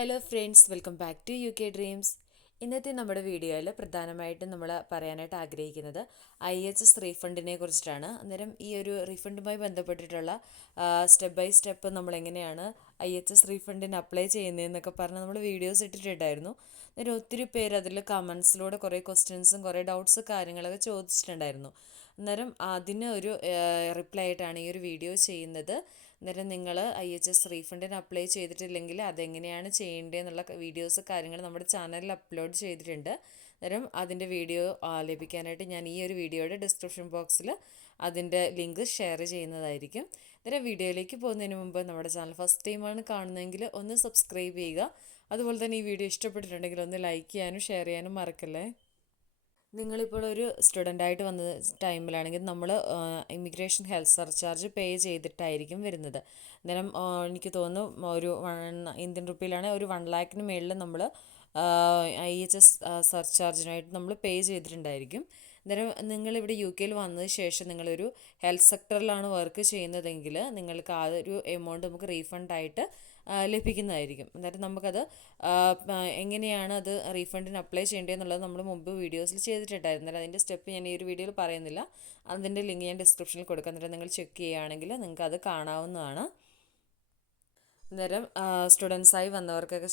Hello friends, welcome back to UK dreams. ഇന്നത്തെ നമ്മുടെ വീഡിയോയിൽ പ്രധാനമായിട്ടും നമ്മൾ പറയാനായിട്ട് ആഗ്രഹിക്കുന്നത് IHS റീഫണ്ടിനെ കുറിച്ചിട്ടാണ്. അന്നേരം ഈ ഒരു റീഫണ്ടുമായി ബന്ധപ്പെട്ടിട്ടുള്ള സ്റ്റെപ്പ് ബൈ സ്റ്റെപ്പ് നമ്മൾ എങ്ങനെയാണ് IHS റീഫണ്ടിന് അപ്ലൈ ചെയ്യുന്നതെന്നൊക്കെ പറഞ്ഞ് നമ്മൾ വീഡിയോസ് ഇട്ടിട്ടുണ്ടായിരുന്നു. അന്നേരം ഒത്തിരി പേര് അതിൽ കമൻസിലൂടെ കുറേ ക്വസ്റ്റ്യൻസും കുറേ ഡൗട്ട്സ് കാര്യങ്ങളൊക്കെ ചോദിച്ചിട്ടുണ്ടായിരുന്നു. അന്നേരം അതിന് ഒരു റിപ്ലൈ ആയിട്ടാണ് ഈ ഒരു വീഡിയോ ചെയ്യുന്നത്. അന്നേരം നിങ്ങൾ IHS റീഫണ്ടിന് അപ്ലൈ ചെയ്തിട്ടില്ലെങ്കിൽ അതെങ്ങനെയാണ് ചെയ്യേണ്ടതെന്നുള്ള വീഡിയോസ് കാര്യങ്ങൾ നമ്മുടെ ചാനലിൽ അപ്ലോഡ് ചെയ്തിട്ടുണ്ട്. അന്നേരം അതിൻ്റെ വീഡിയോ ലഭിക്കാനായിട്ട് ഞാൻ ഈ ഒരു വീഡിയോയുടെ ഡിസ്ക്രിപ്ഷൻ ബോക്സിൽ അതിൻ്റെ ലിങ്ക് ഷെയർ ചെയ്യുന്നതായിരിക്കും. അന്നേരം വീഡിയോയിലേക്ക് പോകുന്നതിന് മുമ്പ് നമ്മുടെ ചാനൽ ഫസ്റ്റ് ടൈമാണ് കാണുന്നതെങ്കിൽ ഒന്ന് സബ്സ്ക്രൈബ് ചെയ്യുക. അതുപോലെ തന്നെ ഈ വീഡിയോ ഇഷ്ടപ്പെട്ടിട്ടുണ്ടെങ്കിൽ ഒന്ന് ലൈക്ക് ചെയ്യാനും ഷെയർ ചെയ്യാനും മറക്കല്ലേ. നിങ്ങളിപ്പോൾ ഒരു സ്റ്റുഡൻ്റായിട്ട് വന്ന ടൈമിലാണെങ്കിൽ നമ്മൾ ഇമിഗ്രേഷൻ ഹെൽത്ത് സർചാർജ് പേ ചെയ്തിട്ടായിരിക്കും വരുന്നത്. അന്നേരം എനിക്ക് തോന്നുന്നു ഒരു ഇന്ത്യൻ റുപ്പിയിലാണെങ്കിൽ ഒരു 1 ലാഖിന് മുകളിൽ നമ്മൾ IHS സർചാർജിനായിട്ട് നമ്മൾ പേ ചെയ്തിട്ടുണ്ടായിരിക്കും. അന്നേരം നിങ്ങളിവിടെ UK വന്നതിന് ശേഷം നിങ്ങളൊരു ഹെൽത്ത് സെക്ടറിലാണ് വർക്ക് ചെയ്യുന്നതെങ്കിൽ നിങ്ങൾക്ക് ആ ഒരു എമൗണ്ട് നമുക്ക് റീഫണ്ടായിട്ട് ലഭിക്കുന്നതായിരിക്കും. അന്നേരം നമുക്കത് എങ്ങനെയാണ് അത് റീഫണ്ടിന് അപ്ലൈ ചെയ്യേണ്ടതെന്നുള്ളത് നമ്മൾ മുമ്പ് വീഡിയോസിൽ ചെയ്തിട്ടുണ്ടായിരുന്നു. അന്നേരം അതിൻ്റെ സ്റ്റെപ്പ് ഞാൻ ഈ ഒരു വീഡിയോയിൽ പറയുന്നില്ല. അതിൻ്റെ ലിങ്ക് ഞാൻ ഡിസ്ക്രിപ്ഷനിൽ കൊടുക്കാം. അന്നേരം നിങ്ങൾ ചെക്ക് ചെയ്യുകയാണെങ്കിൽ നിങ്ങൾക്ക് അത് കാണാവുന്നതാണ്. അന്നേരം സ്റ്റുഡൻസായി വന്നവർക്കൊക്കെ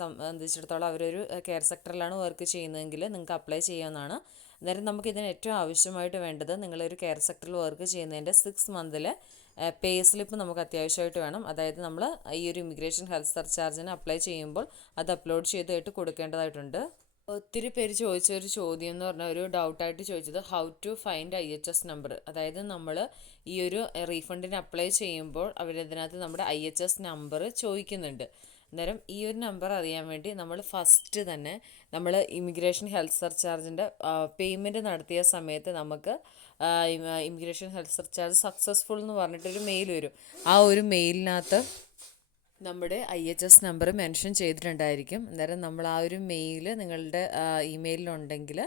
സംബന്ധിച്ചിടത്തോളം അവരൊരു കെയർ സെക്ടറിലാണ് വർക്ക് ചെയ്യുന്നതെങ്കിൽ നിങ്ങൾക്ക് അപ്ലൈ ചെയ്യാവുന്നതാണ്. അന്നേരം നമുക്കിതിന് ഏറ്റവും ആവശ്യമായിട്ട് വേണ്ടത് നിങ്ങളൊരു കെയർ സെക്ടറിൽ വർക്ക് ചെയ്യുന്നതിൻ്റെ 6 മന്തിലെ പേ സ്ലിപ്പ് നമുക്ക് അത്യാവശ്യമായിട്ട് വേണം. അതായത് നമ്മൾ ഈ ഒരു ഇമിഗ്രേഷൻ ഹെൽത്ത് സർചാർജിന് അപ്ലൈ ചെയ്യുമ്പോൾ അത് അപ്ലോഡ് ചെയ്തിട്ട് കൊടുക്കേണ്ടതായിട്ടുണ്ട്. ഒത്തിരി പേര് ചോദിച്ച ഒരു ചോദ്യം എന്ന് പറഞ്ഞാൽ ഒരു ഡൗട്ടായിട്ട് ചോദിച്ചത് how to find IHS number. അതായത് നമ്മൾ ഈ ഒരു റീഫണ്ടിന് അപ്ലൈ ചെയ്യുമ്പോൾ അവരതിനകത്ത് നമ്മുടെ IHS നമ്പർ ചോദിക്കുന്നുണ്ട്. അന്നേരം ഈ ഒരു നമ്പർ അറിയാൻ വേണ്ടി നമ്മൾ ഫസ്റ്റ് തന്നെ നമ്മൾ ഇമിഗ്രേഷൻ ഹെൽത്ത് സർചാർജിൻ്റെ പേയ്മെൻറ്റ് നടത്തിയ സമയത്ത് നമുക്ക് ഇമിഗ്രേഷൻ ഹെൽത്ത് സർചാർജ് സക്സസ്ഫുൾ എന്ന് പറഞ്ഞിട്ടൊരു മെയിൽ വരും. ആ ഒരു മെയിലിനകത്ത് നമ്മുടെ IHS നമ്പർ മെൻഷൻ ചെയ്തിട്ടുണ്ടായിരിക്കും. അന്നേരം നമ്മൾ ആ ഒരു മെയിൽ നിങ്ങളുടെ ഇമെയിലുണ്ടെങ്കിൽ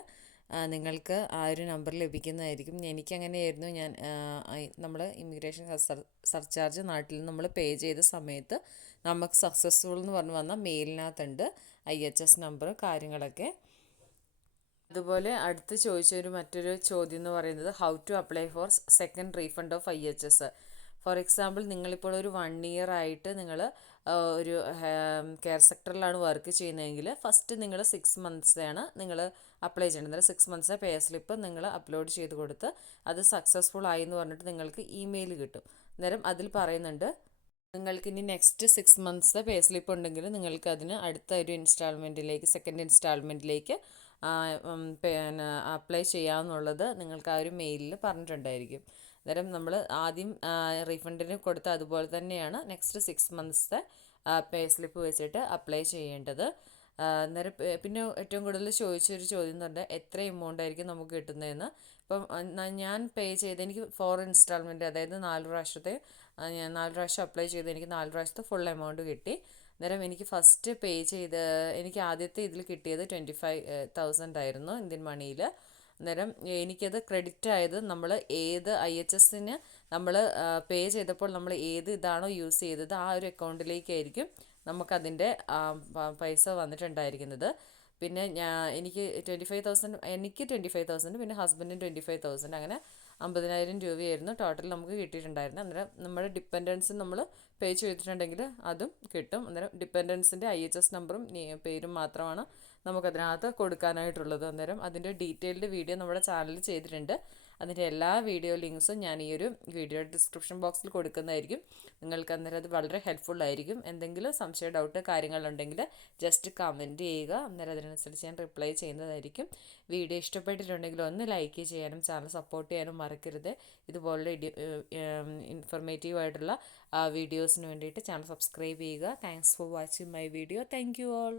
നിങ്ങൾക്ക് ആ ഒരു നമ്പർ ലഭിക്കുന്നതായിരിക്കും. എനിക്കങ്ങനെയായിരുന്നു. നമ്മൾ ഇമിഗ്രേഷൻ സർചാർജ് നാട്ടിൽ നിന്ന് നമ്മൾ പേ ചെയ്ത സമയത്ത് നമുക്ക് സക്സസ്ഫുൾ എന്ന് പറഞ്ഞ് വന്ന മെയിലിനകത്തുണ്ട് IHS നമ്പർ കാര്യങ്ങളൊക്കെ. അതുപോലെ അടുത്ത് ചോദിച്ചൊരു മറ്റൊരു ചോദ്യം എന്ന് പറയുന്നത് how to apply for second refund of IHS. For example നിങ്ങളിപ്പോൾ ഒരു 1 ഇയർ ആയിട്ട് നിങ്ങൾ ഒരു കെയർ സെക്ടറിലാണ് വർക്ക് ചെയ്യുന്നതെങ്കിൽ ഫസ്റ്റ് നിങ്ങൾ 6 മന്ത്സാണ് നിങ്ങൾ അപ്ലൈ ചെയ്യേണ്ടത്. 6 മന്ത്സ് പേ സ്ലിപ്പ് നിങ്ങൾ അപ്ലോഡ് ചെയ്ത് കൊടുത്ത് അത് സക്സസ്ഫുൾ ആയി എന്ന് പറഞ്ഞിട്ട് നിങ്ങൾക്ക് ഇമെയിൽ കിട്ടും. അന്നേരം അതിൽ പറയുന്നുണ്ട് നിങ്ങൾക്ക് ഇനി നെക്സ്റ്റ് 6 മന്ത്സ് പേ സ്ലിപ്പ് ഉണ്ടെങ്കിൽ നിങ്ങൾക്ക് അതിന് അടുത്ത ഒരു ഇൻസ്റ്റാൾമെൻറ്റിലേക്ക് സെക്കൻഡ് ഇൻസ്റ്റാൾമെൻറ്റിലേക്ക് പിന്നെ അപ്ലൈ ചെയ്യാമെന്നുള്ളത് നിങ്ങൾക്ക് ആ ഒരു മെയിലിൽ പറഞ്ഞിട്ടുണ്ടായിരിക്കും. അന്നേരം നമ്മൾ ആദ്യം റീഫണ്ടിന് കൊടുത്ത അതുപോലെ തന്നെയാണ് നെക്സ്റ്റ് 6 മന്ത്സത്തെ പേ സ്ലിപ്പ് വെച്ചിട്ട് അപ്ലൈ ചെയ്യേണ്ടത്. അന്നേരം പിന്നെ ഏറ്റവും കൂടുതൽ ചോദിച്ചൊരു ചോദ്യം എന്ന് പറഞ്ഞാൽ എത്ര എമൗണ്ട് ആയിരിക്കും നമുക്ക് കിട്ടുന്നതെന്ന്. ഇപ്പം ഞാൻ പേ ചെയ്ത് എനിക്ക് 4 ഇൻസ്റ്റാൾമെൻറ്റ്, അതായത് 4 പ്രാവശ്യത്തെ ഞാൻ 4 പ്രാവശ്യം അപ്ലൈ ചെയ്ത് എനിക്ക് 4 പ്രാവശ്യത്തെ ഫുൾ എമൗണ്ട് കിട്ടി. അന്നേരം എനിക്ക് ഫസ്റ്റ് പേ ചെയ്ത് എനിക്ക് ആദ്യത്തെ ഇതിൽ കിട്ടിയത് 25,000 ആയിരുന്നു ഇന്ത്യൻ മണിയിൽ. അന്നേരം എനിക്കത് ക്രെഡിറ്റ് ആയത് നമ്മൾ ഏത് IHSന് നമ്മൾ പേ ചെയ്തപ്പോൾ നമ്മൾ ഏത് ഇതാണോ യൂസ് ചെയ്തത് ആ ഒരു അക്കൗണ്ടിലേക്കായിരിക്കും നമുക്കതിൻ്റെ പൈസ വന്നിട്ടുണ്ടായിരിക്കുന്നത്. പിന്നെ എനിക്ക് 25,000 പിന്നെ ഹസ്ബൻഡിന് 25,000 അങ്ങനെ 50,000 രൂപയായിരുന്നു ടോട്ടൽ നമുക്ക് കിട്ടിയിട്ടുണ്ടായിരുന്നത്. അന്നേരം നമ്മുടെ ഡിപ്പെൻഡൻസ് നമ്മൾ പേ ചെയ്തിട്ടുണ്ടെങ്കിൽ അതും കിട്ടും. അന്നേരം ഡിപ്പെൻഡൻസിൻ്റെ IHS നമ്പറും പേരും മാത്രമാണ് നമുക്കതിനകത്ത് കൊടുക്കാനായിട്ടുള്ളത്. അന്നേരം അതിൻ്റെ ഡീറ്റെയിൽഡ് വീഡിയോ നമ്മുടെ ചാനലിൽ ചെയ്തിട്ടുണ്ട്. അതിൻ്റെ എല്ലാ വീഡിയോ ലിങ്ക്സും ഞാൻ ഈ ഒരു വീഡിയോ ഡിസ്ക്രിപ്ഷൻ ബോക്സിൽ കൊടുക്കുന്നതായിരിക്കും. നിങ്ങൾക്ക് അന്നേരം അത് വളരെ ഹെൽപ്ഫുൾ ആയിരിക്കും. എന്തെങ്കിലും സംശയ ഡൗട്ട് കാര്യങ്ങളുണ്ടെങ്കിൽ ജസ്റ്റ് കമൻറ്റ് ചെയ്യുക. അന്നേരം അതിനനുസരിച്ച് ഞാൻ റിപ്ലൈ ചെയ്യുന്നതായിരിക്കും. വീഡിയോ ഇഷ്ടപ്പെട്ടിട്ടുണ്ടെങ്കിൽ ഒന്ന് ലൈക്ക് ചെയ്യാനും ചാനൽ സപ്പോർട്ട് ചെയ്യാനും മറക്കരുത്. ഇതുപോലുള്ള ഇൻഫർമേറ്റീവ് ആയിട്ടുള്ള വീഡിയോസിന് വേണ്ടിയിട്ട് ചാനൽ സബ്സ്ക്രൈബ് ചെയ്യുക. Thanks for watching my video. Thank you all.